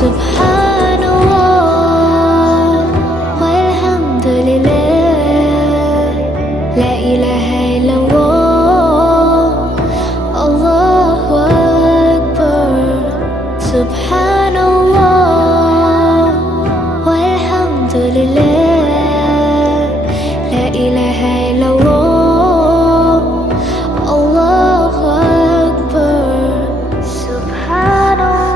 Subhanallah walhamdulillah, la ilaha illallah, Allahu Akbar. Subhanallah walhamdulillah, la ilaha illallah, Allahu Akbar. Subhanallah.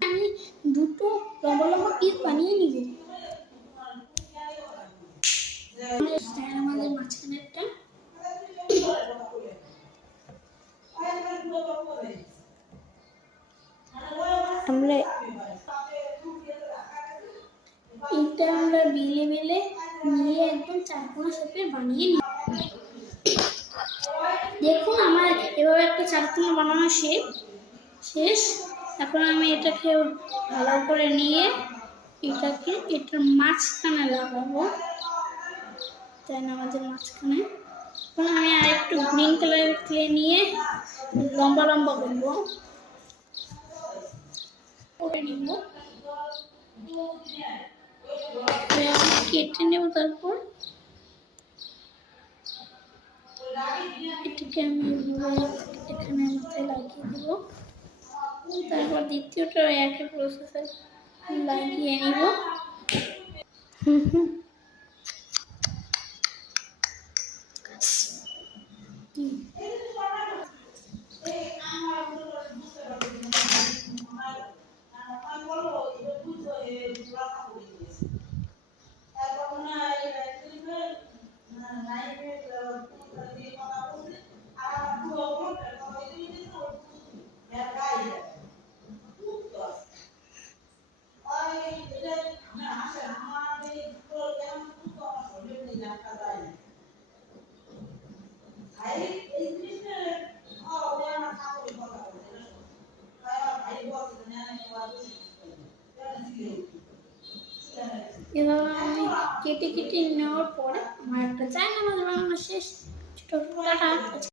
আমি দুটো লম্বা লম্বা piece বানিয়ে নিব। আমাদের মাঝখানেরটা আমরা এটা আমরা বেলে বেলে নিয়ে একদম চারকোনা শেপের বানিয়ে নিই। দেখুন আমার এভাবে একটা চারকোনা বানানো শেষ। এখন আমি এটাকে ভালো করে নিয়ে এটার মাঝখানে লাগাবো। তাই না আমাদের মাঝখানে এখন আমি আর একটু গ্রিন কালারের ক্লে নিয়ে লম্বা লম্বা করবো করে নিব, কেটে নেব। তারপর এটাকে আমি এখানে মাথায় লাগিয়ে দেবো। তারপর দ্বিতীয়টা একই প্রসেসে লাগিয়ে নিব। এভাবে আমি কেটে কেটে নেওয়ার পরে আমার একটা চায়না মাছ বানানো শেষ। ছোট